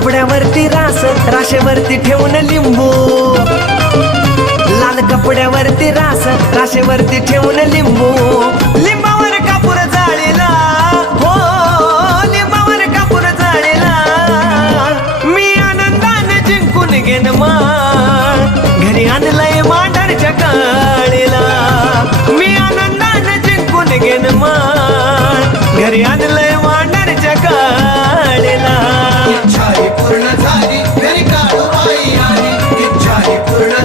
कपड्यावरती रास, राशेवरती ठेवून लिंबू. लाल कपड्यावरती रास, राशेवरती ठेवून लिंबू. लिंबावर कापूर जाळीला, हो लिंबावर कापूर जाळीला. मी आनंदाने जिंकून घेन माळ, घरी आणलंय मांढरच्या काळीला. मी आनंदाने जिंकून घेन माळ, घरी आणलंय मांढरच्या काळीला. इच्छा ही पूर्ण झाली, घरी काळूबाई आली. इच्छा ही पूर्ण